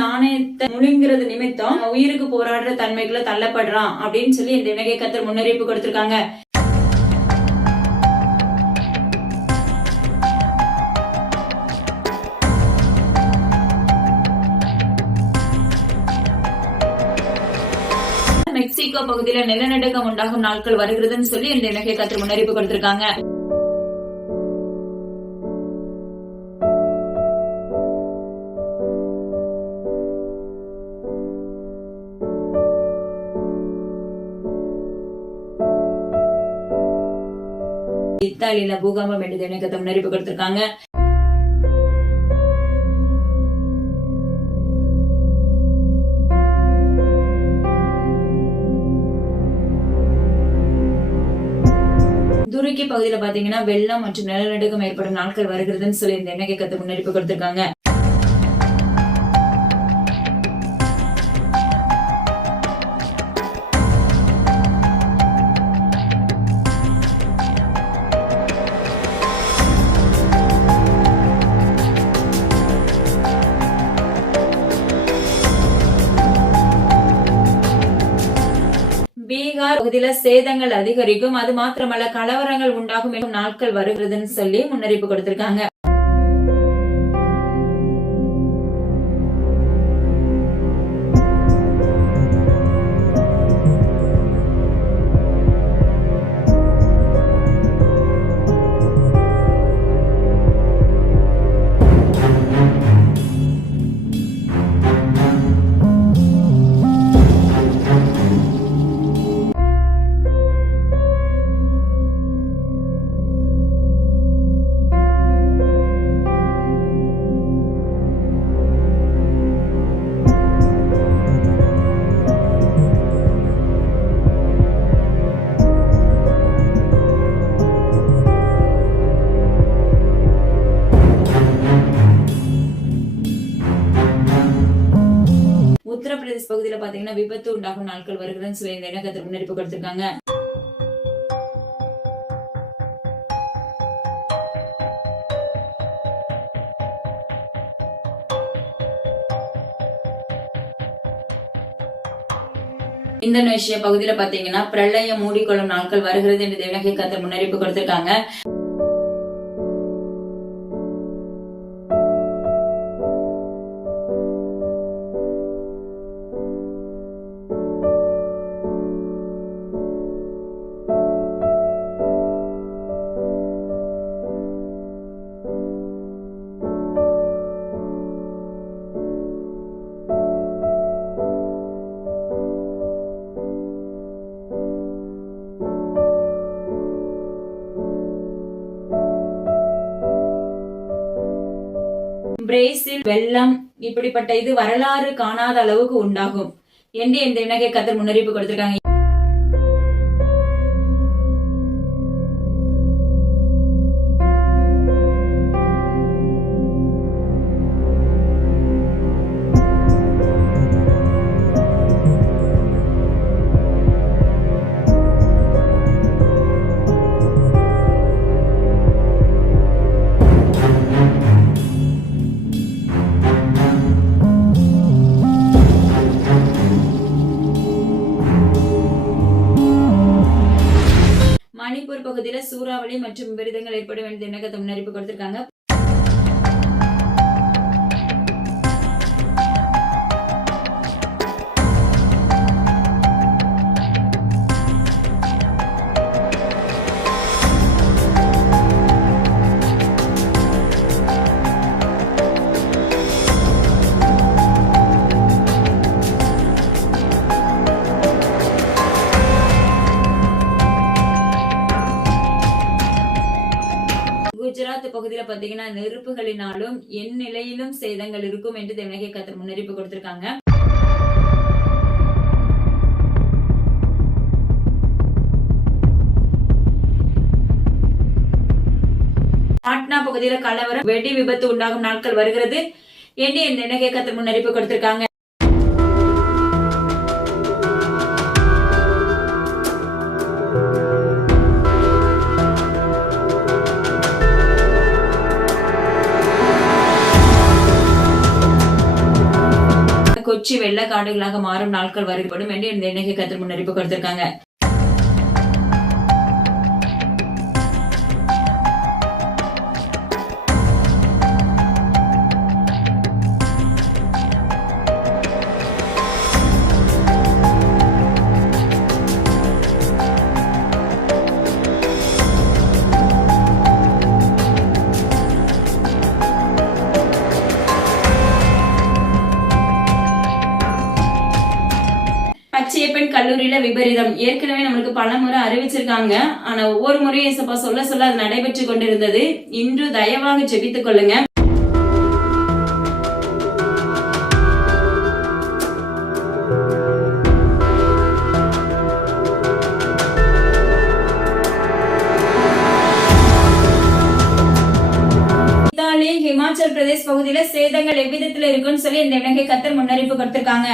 நாணயத்தை முழுங்கிறது நிமித்தம் உயிருக்கு போராடுற தன்மைக்குள்ள தள்ளப்படுறான் அப்படின்னு சொல்லி இந்த இணை கத்தர் முன்னறிவிப்பு கொடுத்திருக்காங்க. மெக்சிகோ பகுதியில நிலநடுக்கம் உண்டாகும் நாட்கள் வருகிறதுன்னு சொல்லி இந்த இணை கத்தர் முன்னறிவிப்பு கொடுத்திருக்காங்க. இத்தாலியில பூகம்பம் என்று இணை கத்தர் முன்னறிவிப்பு கொடுத்திருக்காங்க. துருக்கி பகுதியில பாத்தீங்கன்னா வெள்ளம் மற்றும் நிலநடுக்கம் ஏற்படும் நாட்கள் வருகிறதுன்னு சொல்லி இந்த இணை கத்தர் முன்னறிவிப்பு கொடுத்திருக்காங்க. பீகார் பகுதியில சேதங்கள் அதிகரிக்கும், அது மாத்திரமல்ல கலவரங்கள் உண்டாகும் என்னும் நாட்கள் வருகிறதுன்னு சொல்லி முன்னறிவிப்பு கொடுத்திருக்காங்க. உத்தரப்பிரதேச பகுதியில பாத்தீங்கன்னா விபத்து உண்டாகும் நாட்கள் வருகிறதுன்னு சொல்லி இந்த இணை கத்தர் முன்னறிவிப்பு கொடுத்திருக்காங்க. இந்தோனேஷியா பகுதியில பாத்தீங்கன்னா பிரளயம் மூடிக்கொள்ளும் நாட்கள் வருகிறது என்று இணை கத்தர் முன்னறிவிப்பு கொடுத்திருக்காங்க. பிரேசில் வெள்ளம் இப்படிப்பட்ட இது வரலாறு காணாத அளவுக்கு உண்டாகும் என்று இந்த இணை கத்தர் முன்னறிவிப்பு கொடுத்திருக்காங்க. மணிப்பூர் பகுதியில சூறாவளி மற்றும் விபரீதங்கள் ஏற்படும் என்று இணை கத்தர் முன்னறிவிப்பு கொடுத்திருக்காங்க. குஜராத் பகுதியில பாத்தீங்கன்னா நெருப்புகளினாலும் என் நிலையிலும் சேதங்கள் இருக்கும் என்று இணை கத்தர் முன்னறிவிப்பு கொடுத்திருக்காங்க. பாட்னா பகுதியில கலவரம் வெடி விபத்து உண்டாகும் நாட்கள் வருகிறது என்று இந்த இணை கத்தர் முன்னறிவிப்பு கொடுத்திருக்காங்க. கொச்சி வெள்ளக்காடுகளாக மாறும் நாட்கள் வருபடும் என்று இந்த எண்ணெய் கத்தர் முன்னறிப்பு கொடுத்திருக்காங்க. பச்சையப்பன் கல்லூரியில விபரீதம் ஏற்கனவே நம்மளுக்கு பல முறை அறிவிச்சிருக்காங்க. ஆனா ஒவ்வொரு முறையும் ஏசப்பா சொல்ல சொல்ல அது நடைபெற்று கொண்டிருந்தது. இன்று தயவாக ஜெபித்துக் கொள்ளுங்க. இத்தாலி ஹிமாச்சல் பிரதேஷ் பகுதியில சேதங்கள் எவ்விதத்துல இருக்குன்னு சொல்லி இந்த எண்ணெய் கத்தர் முன்னறிப்பு கொடுத்திருக்காங்க.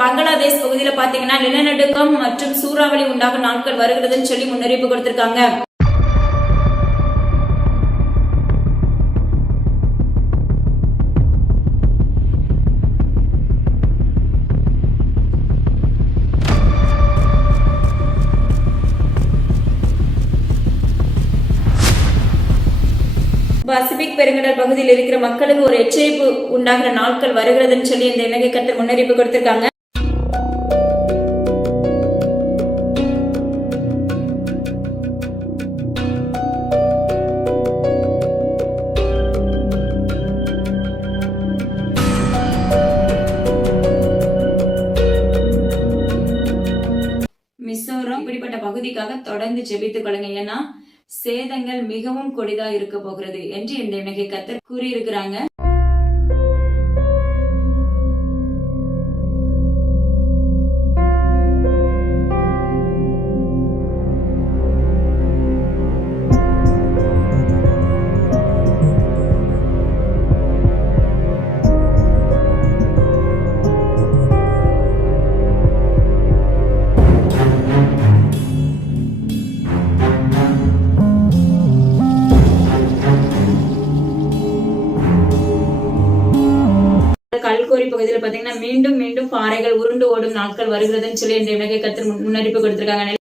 பங்களாதேஷ் பகுதியில பாத்தீங்கன்னா நிலநடுக்கம் மற்றும் சூறாவளி உண்டாகும் நாட்கள் வருகிறதுன்னு சொல்லி முன்னறிவிப்பு கொடுத்திருக்காங்க. பசிபிக் பெருங்கடல் பகுதியில் இருக்கிற மக்களுக்கு ஒரு எச்சரிப்பு உண்டாகிற நாட்கள் வருகிறதுன்னு சொல்லி இந்த எண்ணெய் கத்தர் முன்னறிவிப்பு கொடுத்திருக்காங்க. மிசோரம் இப்படிப்பட்ட பகுதிக்காக தொடர்ந்து ஜெபித்துக் கொள்ளுங்க. ஏன்னா சேதங்கள் மிகவும் கொடிதா இருக்க போகிறது என்று இந்த எண்ணெய் கத்தர் கூறியிருக்கிறாங்க. கல்கோரி பகுதியில் பாத்தீங்கன்னா மீண்டும் மீண்டும் பாறைகள் உருண்டு ஓடும் நாட்கள் வருகிறதுன்னு சொல்லி இந்த எண்ணெய் கத்தர் முன்னறிப்பு கொடுத்திருக்காங்க.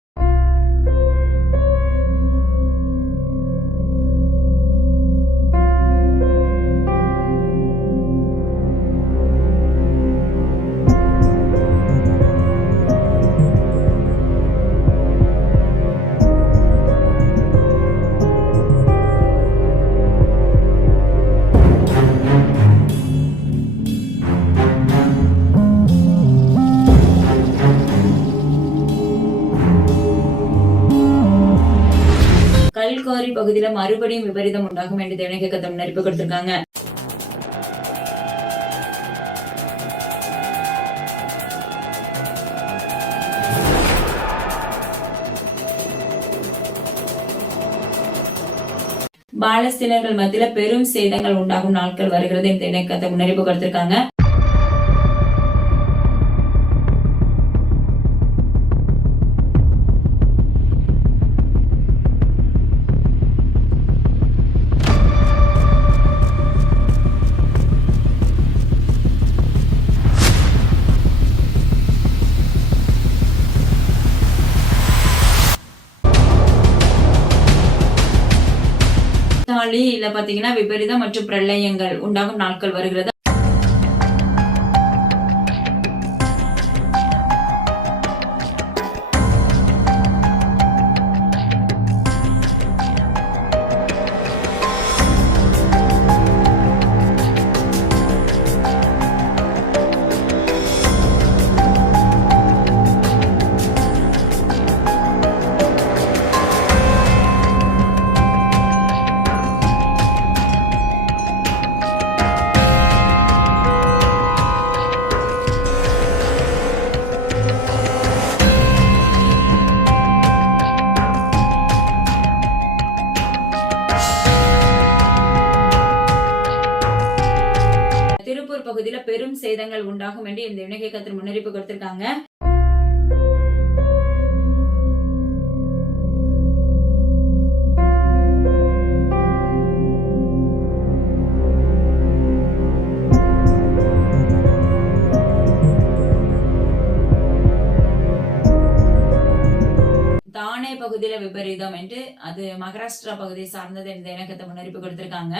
கல்கோரி பகுதியில மறுபடியும் விபரீதம் உண்டாகும் என்று எண்ணெய் கத்தர் முன்னறிப்பு கொடுத்திருக்காங்க. பாலஸ்தீனர்கள் மத்தியில பெரும் சேதங்கள் உண்டாகும் நாட்கள் வருகிறது இந்த எண்ணெய் கத்தர் முன்னறிப்பு கொடுத்திருக்காங்க. இல்ல பாத்தீங்கன்னா விபரீதம் மற்றும் பிரளயங்கள் உண்டாகும் நாட்கள் வருகிறது. பெரும் சேதங்கள் உண்டாகும் என்று இந்த விண்ணகை கர்த்தர் முன்னறிவிப்பு கொடுத்திருக்காங்க. தானே பகுதியில விபரீதம் என்று, அது மகாராஷ்டிரா பகுதியை சார்ந்தது இந்த இணக்கத்தை முன்னறிவிப்பு கொடுத்திருக்காங்க.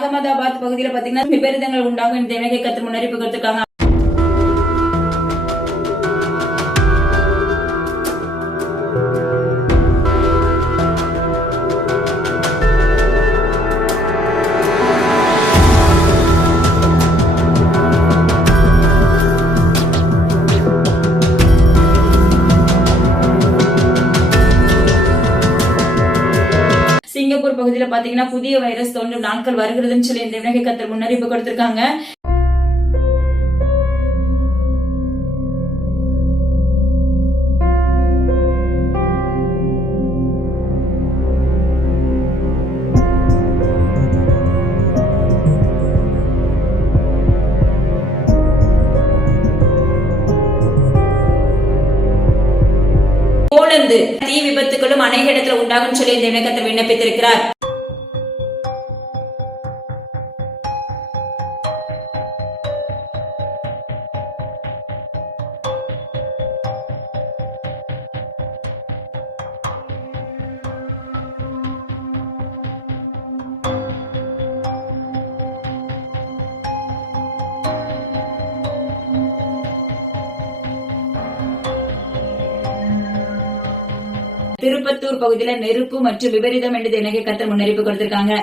அகமதாபாத் பகுதியில பாத்தீங்கன்னா விபரீதங்கள் உண்டாகும் இந்த இணகை கர்த்தர் முன்னறிவிப்பு கொடுத்திருக்காங்க. சிங்கப்பூர் பகுதியில பாத்தீங்கன்னா புதிய வைரஸ் தோன்றும் நாட்கள் வருகிறதுன்னு சொல்லி இந்த விண்ணகை கர்த்தர் முன்னறிவிப்பு கொடுத்திருக்காங்க. போலந்து தீ விபத்துகளும் அநேக இடத்துல உண்டாகும் சொல்லி இந்த விண்ணகத்தை விண்ணப்பித்திருக்கிறார். திருப்பத்தூர் பகுதியில நெருப்பு மற்றும் விபரீதம் என்று இணகை கர்த்தர் முன்னறிவிப்பு கொடுத்திருக்காங்க.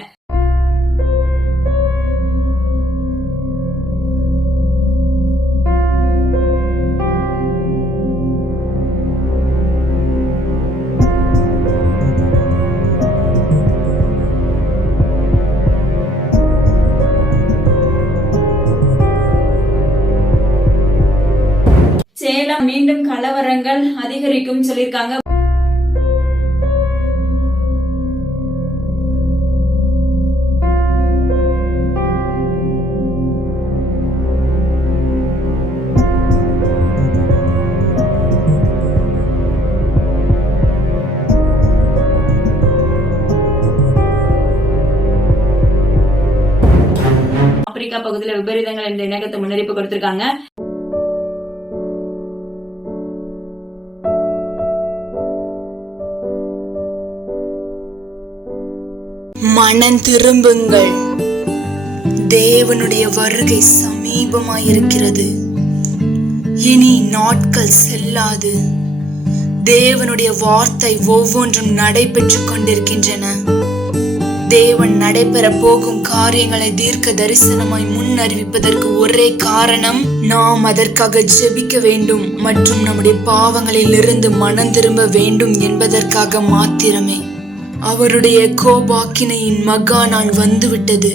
சேலம் மீண்டும் கலவரங்கள் அதிகரிக்கும் சொல்லியிருக்காங்க. ஆப்பிரிக்கா பகுதியில் விபரீதங்கள் என்ற இணக்கத்தை முன்னறிவிப்பு கொடுத்திருக்காங்க. மனம் திரும்புங்கள், தேவனுடைய வருகை சமீபமாயிருக்கிறது. இனி நாட்கள் செல்லாது. தேவனுடைய வார்த்தை ஒவ்வொன்றும் நடைபெற்று கொண்டிருக்கின்றன. தேவன் நடைபெற போகும் காரியங்களை தீர்க்க தரிசனமாய் முன் அறிவிப்பதற்கு ஒரே காரணம், நாம் அதற்காக ஜெபிக்க வேண்டும் மற்றும் நம்முடைய பாவங்களில் இருந்து மனம் திரும்ப வேண்டும் என்பதற்காக மாத்திரமே. அவருடைய கோபாக்கினையின் மகா நாள் வந்துவிட்டது.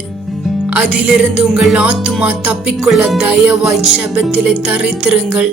அதிலிருந்து உங்கள் ஆத்துமா தப்பிக்கொள்ள தயவாய் ஜெபத்திலே தரித்திருங்கள்.